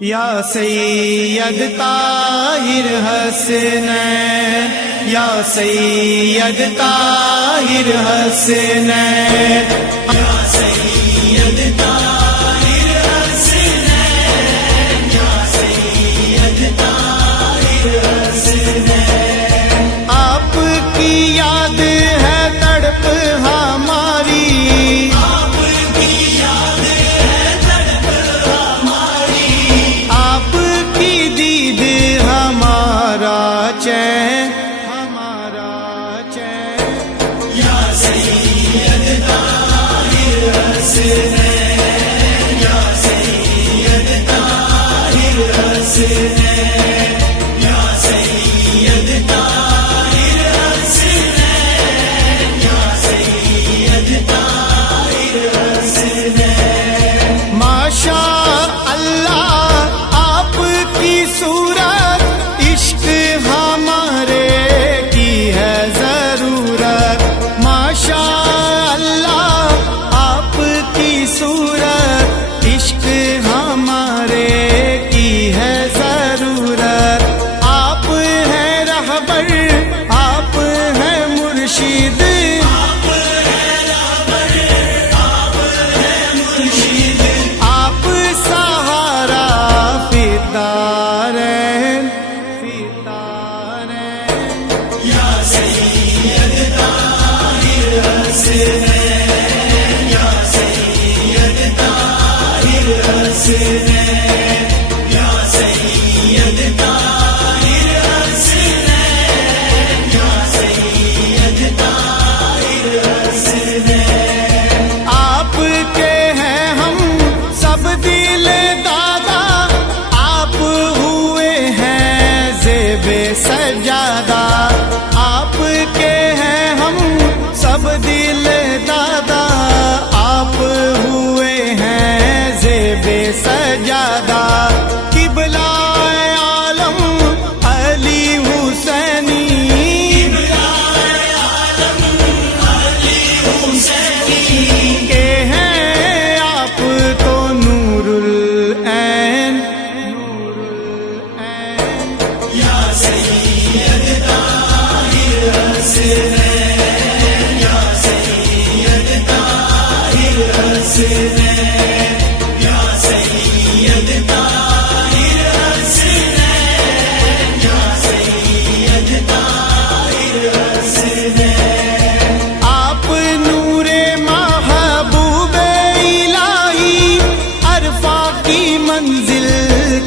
یا سید طاہر حسنین، یا سید طاہر حسنین، یا سید طاہر حسنین، یا سید طاہر حسنین۔ آپ کی یاد ہے تڑپ ہماری، آپ کی یاد ہے تڑپ ہماری، آپ کی دید ہمارا چین، ہمارا چین۔ یا سید طاہر حسنین، یا سید طاہر حسنین، یا سید طاہر حسنین، یا سید طاہر حسنین۔ ماشاء اللہ آپ کی صورت، عشق ہمارے کی ہے ضرورت۔ ماشاء اللہ آپ کی صورت، عشق ہمارے کی ہے ضرورت۔ آپ ہیں رہبر، آپ ہیں مرشد، آپ ہیں رہبر، آپ ہیں مرشد، آپ سہارا فی الدارین، فی الدارین۔ یا سید طاہر حسنین، یا سید طاہر حسنین، یا سید طاہر حسنین، یا سید طاہر حسنین۔ آپ کے ہیں ہم سب دل دادا، آپ ہوئے ہیں زیب سجادہ۔ آپ کے ہیں ہم سب دل دادا، آپ ہوئے ہیں زیب سجادہ۔ قبلہ عالم علی حسینی، قبلہ عالم علی حسینی کے ہیں آپ تو نور العین، نور العین۔ یا سید طاہر حسنین، یا سید طاہر حسنین، یا سید طاہر حسنین، یا سید طاہر حسنین۔ آپ نور محبوب الہی، عرفہ کی منزل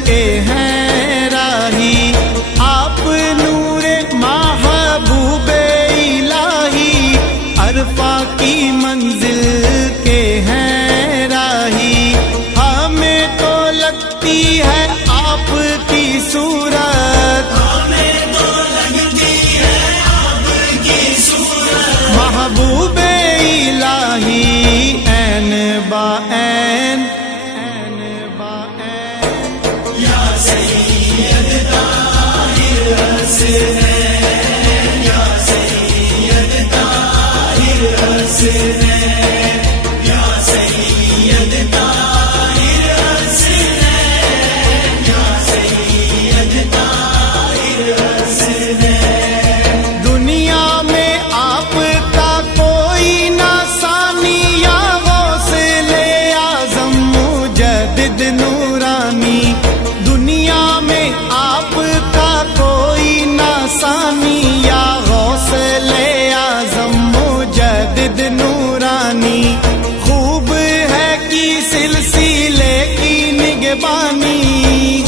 کے ہیں راہی۔ آپ نور محبوب الہی، عرفہ کی منزل کے ہیں راہی۔ ہمیں تو لگتی ہے آپ کی صورت، ہمیں تو لگتی ہے آپ کی صورت، محبوب الہی عین با عین، عین با عین۔ یا سید طاہر حسنین، یا سید طاہر حسنین، یا سید طاہر حسنین، یا سید طاہر حسنین۔ دنیا میں آپ کا کوئی نہ ثانی، یا غوث اعظم مجدد نورانی۔ دنیا میں آپ کا کوئی نہ ثانی، یا غوث اعظم مجدد نورانی۔ خوب ہے کی سلسلے کی نگبانی،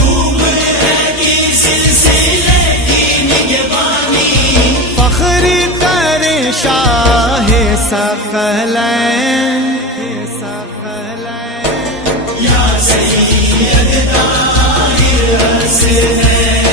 خوب ہے کی سلسلے کی نگبانی۔ فخر کرے شاہ ثقلین، ثقلین۔ یا سید طاہر حسنین،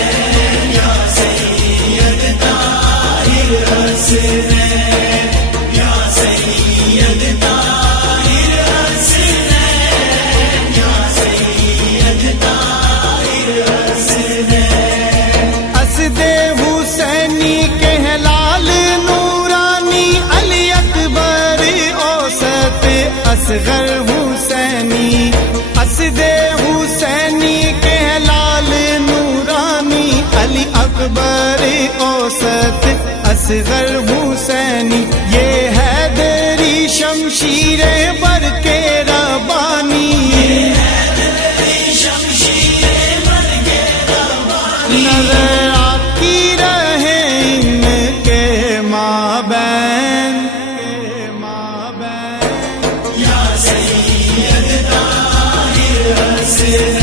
یا سید طاہر حسنین، یا سید طاہر حسنین، یا سید طاہر حسنین۔ اسد حسینی کے لال نورانی، علی اکبر اوسط اوسط اصغر حسینی، یہ حیدری شمشیر بر کے ربانی، نظر آتی رہے ان کے مابین، یا سید طاہر حسین،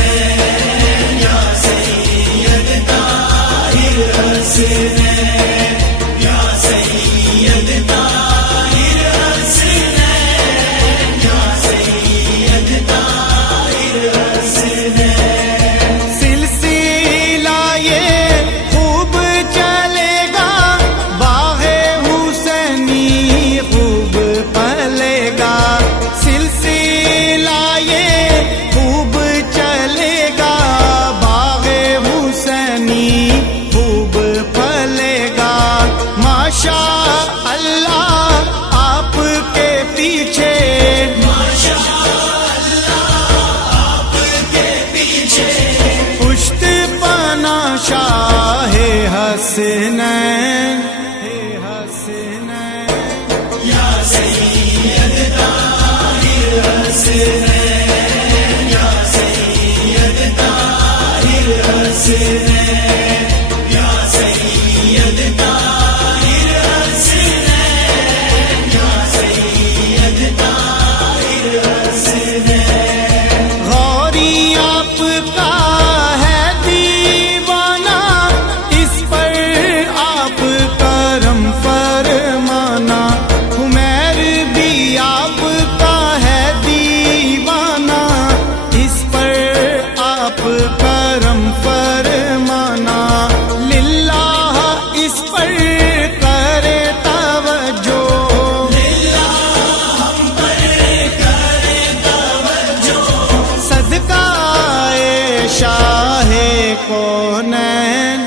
یا سید طاہر حسین، یا سید طاہر حسین، یا سید طاہر حسین۔ سلسلہ یہ خوب چلے گا، باغ حسینی خوب پلے گا، سلسلہ یہ خوب چلے گا، باغ حسینی خوب پلے گا، ماشاء اللہ آپ کے پیچھے، پشت پنا شاہ حسنین، یا سید طاہر حسین، یا سید طاہر حسین، یا سید طاہر حسین، یا سید طاہر حسین۔ غوری آپ کا ہے دیوانہ، اس پر آپ کرم فرمانا، عمیر بھی آپ کا ہے دیوانہ، اس پر آپ کرم فرمانا، للہ اس پر کرے توجہ، صدقہ شاہ کونین،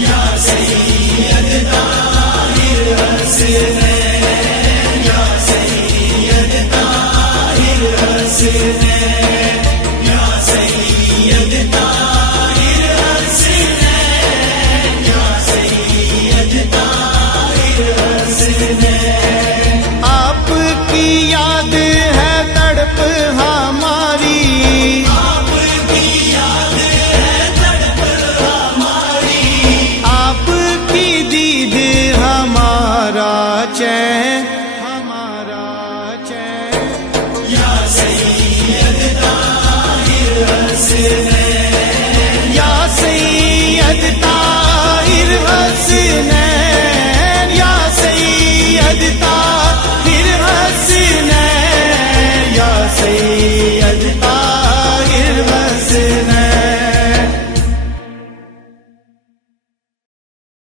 یا سید طاہر حسین، یا سید طاہر حسین، یا سید طاہر حسین، یا سید طاہر حسین۔ آپ کی یاد ہے تڑپ ہماری، آپ کی یاد ہے تڑپ ہماری، آپ کی دید ہمارا چین، یا سید طاہر حسین،